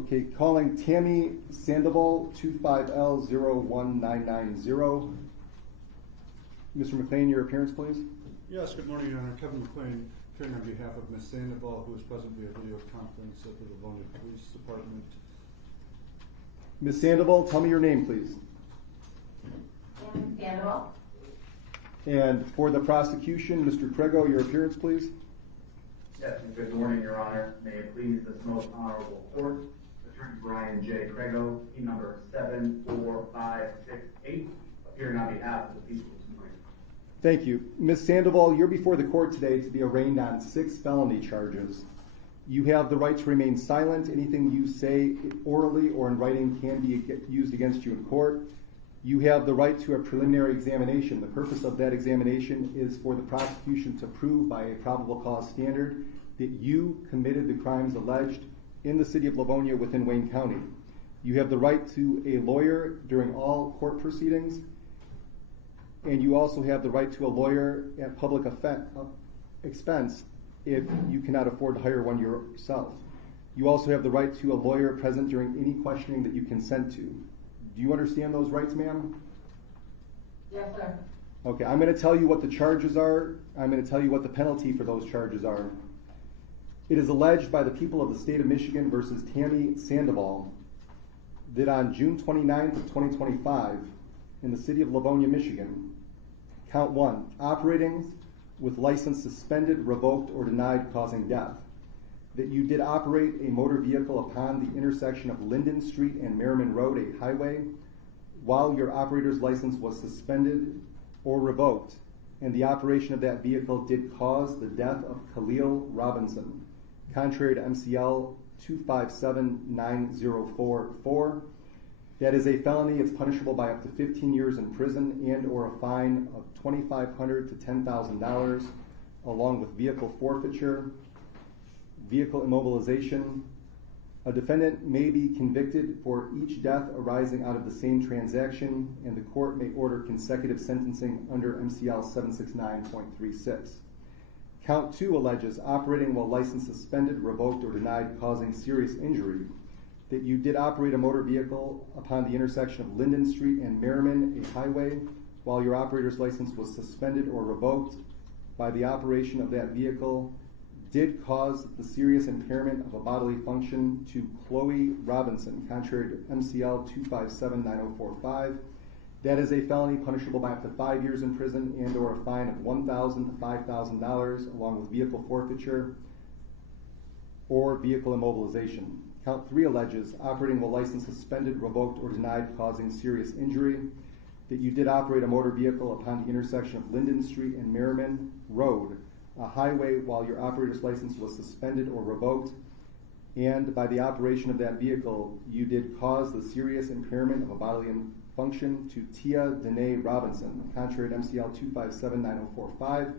Okay, calling Tammy Sandoval, 25L01990. Mr. McLean, your appearance, please. Yes, good morning, Your Honor. Kevin McLean, appearing on behalf of Ms. Sandoval, who is present via video conference at the Livonia Police Department. Ms. Sandoval, tell me your name, please. Tammy Sandoval. And for the prosecution, Mr. Crego, your appearance, please. Yes, and good morning, Your Honor. May it please this most honorable court, Attorney Brian J. Crego, key number 74568, appearing on behalf of the people this morning. Thank you. Ms. Sandoval, you're before the court today to be arraigned on 6 felony charges. You have the right to remain silent. Anything you say orally or in writing can be used against you in court. You have the right to a preliminary examination. The purpose of that examination is for the prosecution to prove by a probable cause standard that you committed the crimes alleged in the city of Livonia within Wayne County. You have the right to a lawyer during all court proceedings, and you also have the right to a lawyer at public expense if you cannot afford to hire one yourself. You also have the right to a lawyer present during any questioning that you consent to. Do you understand those rights, ma'am? Yes, sir. Okay, I'm going to tell you what the charges are. I'm going to tell you what the penalty for those charges are. It is alleged by the people of the state of Michigan versus Tammy Sandoval that on June 29th of 2025 in the city of Livonia, Michigan, count 1, operating with license suspended, revoked, or denied causing death. That you did operate a motor vehicle upon the intersection of Linden Street and Merriman Road, a highway, while your operator's license was suspended or revoked, and the operation of that vehicle did cause the death of Khalil Robinson, contrary to MCL 257904. That is a felony. It's punishable by up to 15 years in prison and or a fine of $2,500 to $10,000, along with vehicle forfeiture, vehicle immobilization. A defendant may be convicted for each death arising out of the same transaction, and the court may order consecutive sentencing under MCL 769.36. Count 2 alleges operating while license suspended, revoked, or denied causing serious injury. That you did operate a motor vehicle upon the intersection of Linden Street and Merriman, a highway, while your operator's license was suspended or revoked. By the operation of that vehicle did cause the serious impairment of a bodily function to Chloe Robinson, contrary to MCL 257904. That is a felony punishable by up to 5 years in prison and or a fine of $1,000 to $5,000, along with vehicle forfeiture or vehicle immobilization. Count 3 alleges operating while license suspended, revoked, or denied causing serious injury. That you did operate a motor vehicle upon the intersection of Linden Street and Merriman Road, a highway, while your operator's license was suspended or revoked, and by the operation of that vehicle, you did cause the serious impairment of a bodily function to Tia Danae Robinson, contrary to MCL 257904.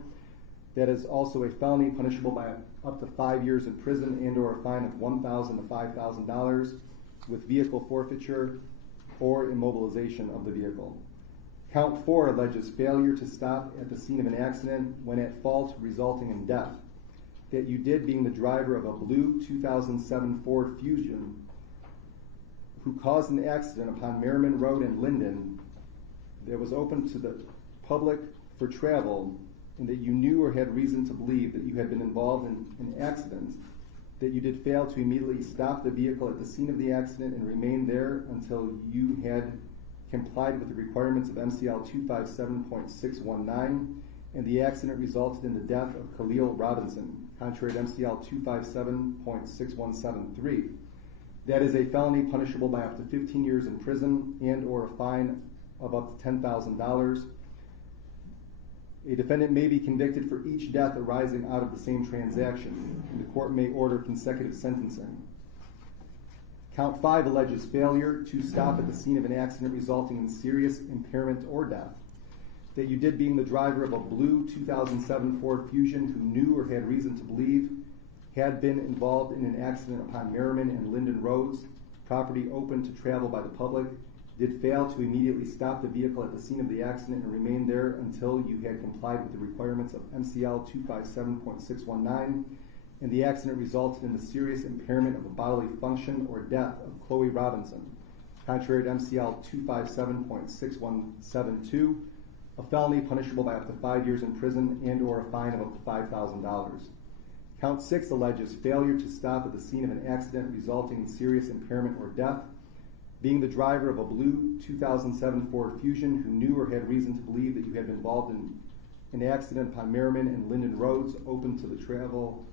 That is also a felony punishable by up to 5 years in prison and or a fine of $1,000 to $5,000 with vehicle forfeiture or immobilization of the vehicle. Count 4 alleges failure to stop at the scene of an accident when at fault, resulting in death. That you did, being the driver of a blue 2007 Ford Fusion, who caused an accident upon Merriman Road in Linden that was open to the public for travel, and that you knew or had reason to believe that you had been involved in an accident, that you did fail to immediately stop the vehicle at the scene of the accident and remain there until you had complied with the requirements of MCL 257.619, and the accident resulted in the death of Khalil Robinson, contrary to MCL 257.6173. That is a felony punishable by up to 15 years in prison and or a fine of up to $10,000. A defendant may be convicted for each death arising out of the same transaction, and the court may order consecutive sentencing. Count 5 alleges failure to stop at the scene of an accident resulting in serious impairment or death. That you did, being the driver of a blue 2007 Ford Fusion, who knew or had reason to believe had been involved in an accident upon Merriman and Linden Roads, property open to travel by the public, did fail to immediately stop the vehicle at the scene of the accident and remain there until you had complied with the requirements of MCL 257.619, and the accident resulted in the serious impairment of a bodily function or death of Chloe Robinson, contrary to MCL 257.6172, a felony punishable by up to 5 years in prison and or a fine of up to $5,000. Count 6 alleges failure to stop at the scene of an accident resulting in serious impairment or death, being the driver of a blue 2007 Ford Fusion who knew or had reason to believe that you had been involved in an accident upon Merriman and Linden Roads open to travel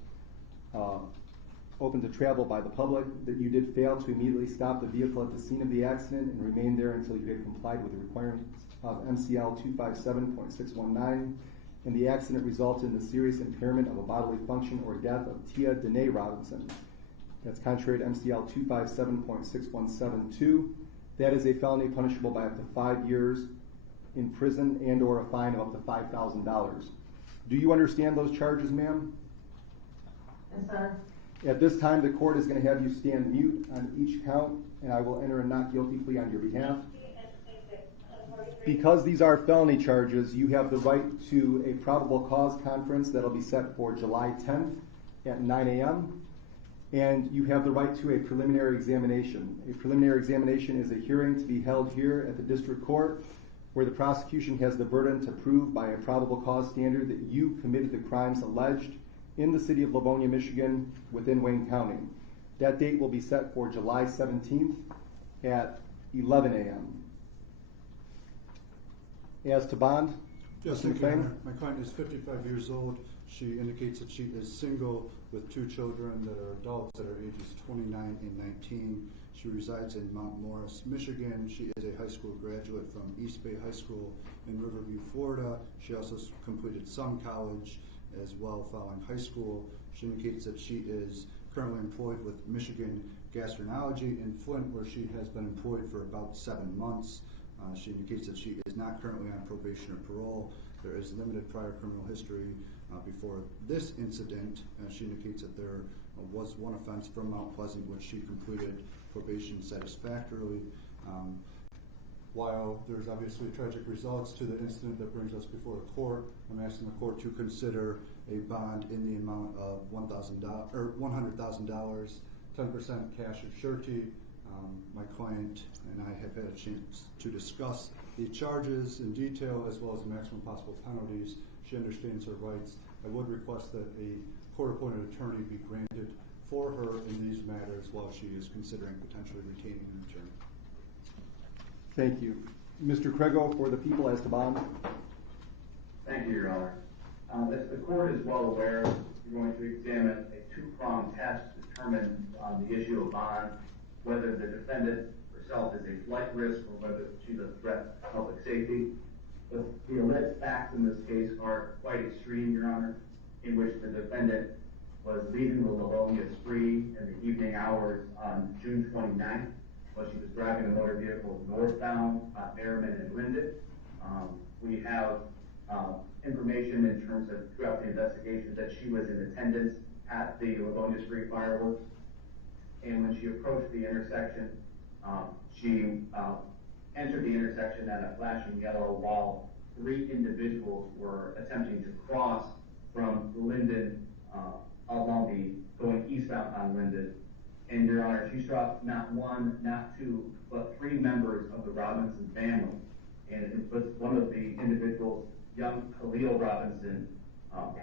by the public, that you did fail to immediately stop the vehicle at the scene of the accident and remain there until you had complied with the requirements of MCL 257.619, and the accident resulted in the serious impairment of a bodily function or death of Tia Danae Robinson. That's contrary to MCL 257.6172. That is a felony punishable by up to 5 years in prison and or a fine of up to $5,000. Do you understand those charges, ma'am? Yes, sir. At this time, the court is going to have you stand mute on each count, and I will enter a not guilty plea on your behalf. Because these are felony charges, you have the right to a probable cause conference that will be set for July 10th at 9 a.m., and you have the right to a preliminary examination. A preliminary examination is a hearing to be held here at the district court where the prosecution has the burden to prove by a probable cause standard that you committed the crimes alleged in the city of Livonia, Michigan, within Wayne County. That date will be set for July 17th at 11 a.m. As to bond, Yes, Mr. thank you, McLean? Honor. My client is 55 years old. She indicates that she is single with 2 children that are adults that are ages 29 and 19. She resides in Mount Morris, Michigan. She is a high school graduate from East Bay High School in Riverview, Florida. She also completed some college as well following high school. She indicates that she is currently employed with Michigan Gastroenterology in Flint, where she has been employed for about 7 months. She indicates that she is not currently on probation or parole. There is limited prior criminal history before this incident. She indicates that there was one offense from Mount Pleasant which she completed probation satisfactorily. While there's obviously tragic results to the incident that brings us before the court, I'm asking the court to consider a bond in the amount of $100,000, 10% cash or surety. My client and I have had a chance to discuss the charges in detail as well as the maximum possible penalties. She understands her rights. I would request that a court-appointed attorney be granted for her in these matters while she is considering potentially retaining an attorney. Thank you. Mr. Crego, for the people as to bond. Thank you, Your Honor. As the court is well aware, we're going to examine a 2-pronged test to determine the issue of bond, whether the defendant herself is a flight risk or whether she's a threat to public safety. The alleged facts in this case are quite extreme, Your Honor, in which the defendant was leaving the Livonia Spree in the evening hours on June 29th while she was driving a motor vehicle northbound Merriman and Linden. We have information in terms of throughout the investigation that she was in attendance at the Livonia Spree fireworks. And when she approached the intersection, she entered the intersection at a flashing yellow while 3 individuals were attempting to cross from Linden along the going eastbound on Linden. And Your Honor, she struck not 1, not 2, but 3 members of the Robinson family. And it was one of the individuals, young Khalil Robinson,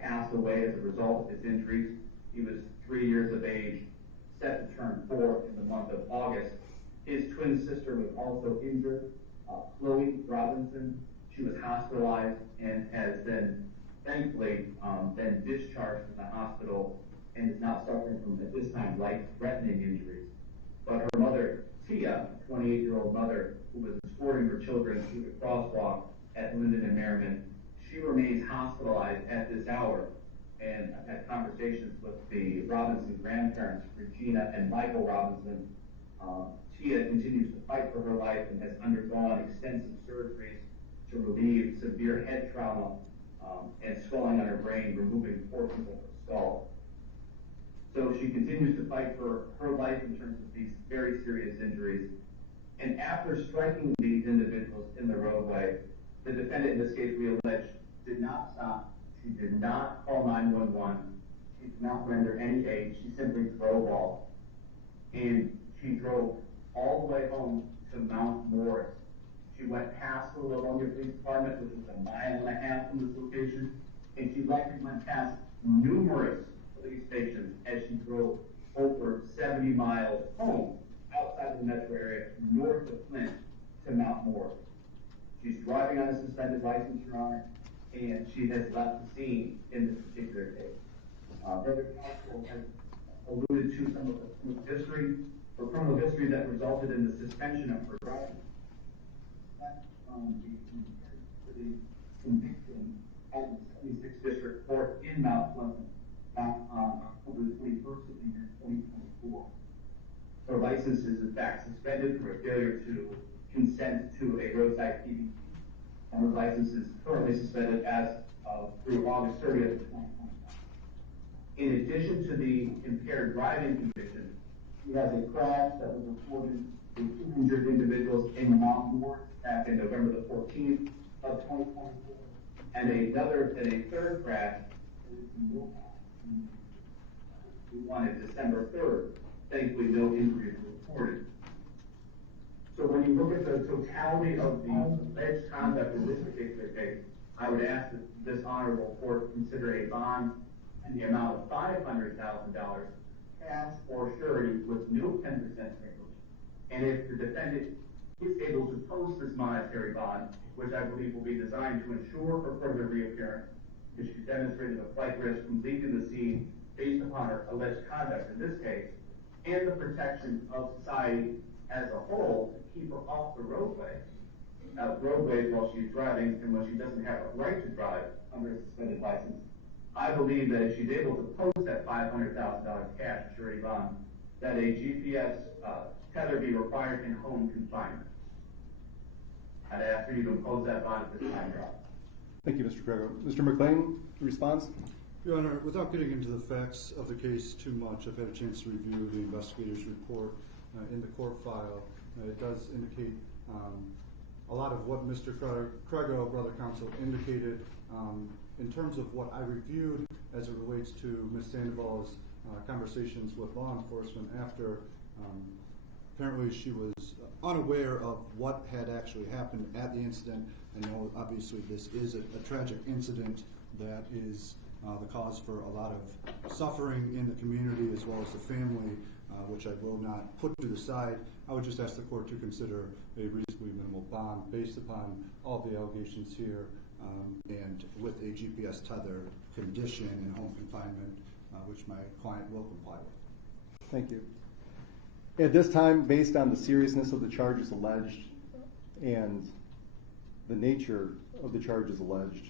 passed away as a result of his injuries. He was 3 years of age, set to turn 4 in the month of August. His twin sister was also injured, Chloe Robinson. She was hospitalized and has then, thankfully, been discharged from the hospital and is now suffering from, at this time, life-threatening injuries. But her mother, Tia, 28-year-old mother, who was escorting her children through the crosswalk at Linden and Merriman, she remains hospitalized at this hour. And I've had conversations with the Robinson grandparents, Regina and Michael Robinson. Tia continues to fight for her life and has undergone extensive surgeries to relieve severe head trauma and swelling on her brain, removing portions of her skull. So she continues to fight for her life in terms of these very serious injuries. And after striking these individuals in the roadway, the defendant, in this case we allege, did not stop. She did not call 911. She She did not render any aid. She simply drove off. And she drove all the way home to Mount Morris. She went past the Livonia Police Department, which was 1.5 miles from this location, and she likely went past numerous police stations as she drove over 70 miles home outside of the metro area, north of Flint, to Mount Morris. She's driving on a suspended license, Your Honor, and she has left the scene in this particular case. Brother counsel has alluded to some of the criminal history that resulted in the suspension of her driving. The conviction at the 76th District Court in Mount Pleasant on October 21st of the year 2024. Her license is in fact suspended for a failure to consent to a roadside PVT, and her license is currently suspended as through August 30th of 2025. In addition to the impaired driving conviction, she has a crash that was reported to 2 injured individuals in Mount Morris back in November the 14th of 2024, and a third crash on December 3rd. Thankfully, no injuries were reported. So when you look at the totality of the alleged conduct in this particular case, I would ask that this honorable court consider a bond in the amount of $500,000 cash or surety with no 10% privilege. And if the defendant is able to post this monetary bond, which I believe will be designed to ensure her further reappearance, because she's demonstrated a flight risk from leaving the scene based upon her alleged conduct in this case, and the protection of society as a whole to keep her off the roadways while she's driving and when she doesn't have a right to drive under a suspended license. I believe that if she's able to post that $500,000 cash surety bond, that a GPS tether be required in home confinement. I'd ask for you to impose that bond at this time, Your Honor. Thank you, Mr. Crego. Mr. McLean, response? Your Honor, without getting into the facts of the case too much, I've had a chance to review the investigator's report in the court file. It does indicate a lot of what Mr. Crego, brother counsel, indicated in terms of what I reviewed as it relates to Ms. Sandoval's conversations with law enforcement after apparently she was unaware of what had actually happened at the incident. I know obviously this is a tragic incident that is the cause for a lot of suffering in the community as well as the family, which I will not put to the side. I would just ask the court to consider a reasonably minimal bond based upon all the allegations here and with a GPS tether condition in home confinement, which my client will comply with. Thank you. At this time, based on the seriousness of the charges alleged and the nature of the charges alleged,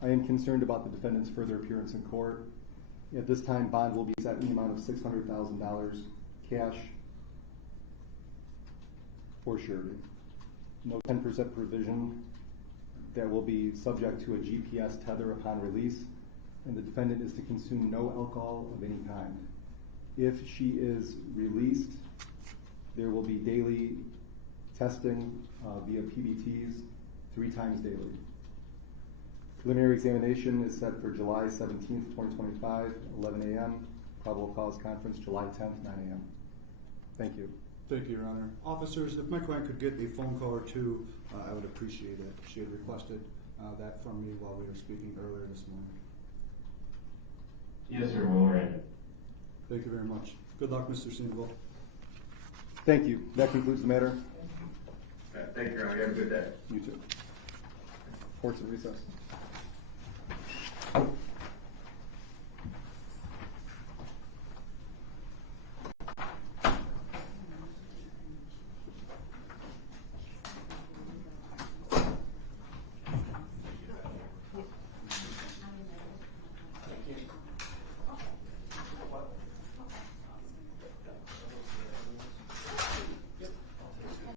I am concerned about the defendant's further appearance in court. At this time, bond will be set in the amount of $600,000 cash or surety. No 10% provision that will be subject to a GPS tether upon release, and the defendant is to consume no alcohol of any kind. If she is released, there will be daily testing via PBTs 3 times daily. Preliminary examination is set for July 17th, 2025, 11 a.m. Probable cause conference, July 10th, 9 a.m. Thank you. Thank you, Your Honor. Officers, if my client could get a phone call or two, I would appreciate it. She had requested that from me while we were speaking earlier this morning. Yes, sir. We'll arrange it. Thank you very much. Good luck, Mr. Sandoval. Thank you. That concludes the matter. Thank you, Your Honor. You have a good day. You too. Court's in recess.